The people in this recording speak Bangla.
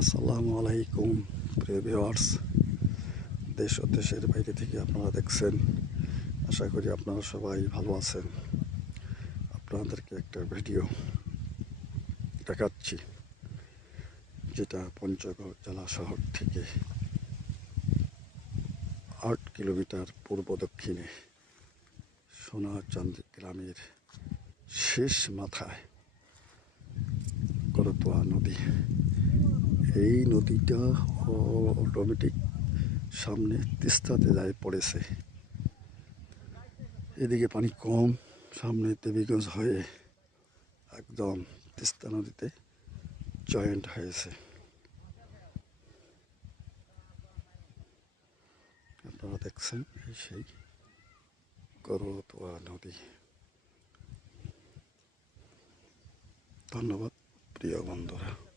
আসসালামু আলাইকুম, প্রিয় ভিউয়ার্স। দেশ ও দেশের বাইরে থেকে আপনারা দেখছেন, আশা করি আপনারা সবাই ভালো আছেন। আপনাদেরকে একটা ভিডিও দেখাচ্ছি, যেটা পঞ্চগড় জেলা শহর থেকে আট কিলোমিটার পূর্ব দক্ষিণে সোনাচান্দি গ্রামের শেষ মাথায় করতোয়া নদী। এই নদীটা অটোমেটিক সামনে তিস্তাতে যায়, পড়েছে। এদিকে পানি কম, সামনে দেবীগঞ্জ হয়ে একদম তিস্তা নদীতে জয়েন্ট হয়েছে। আপনারা দেখছেন এই সেই করতোয়া নদী। ধন্যবাদ, প্রিয় বন্ধুরা।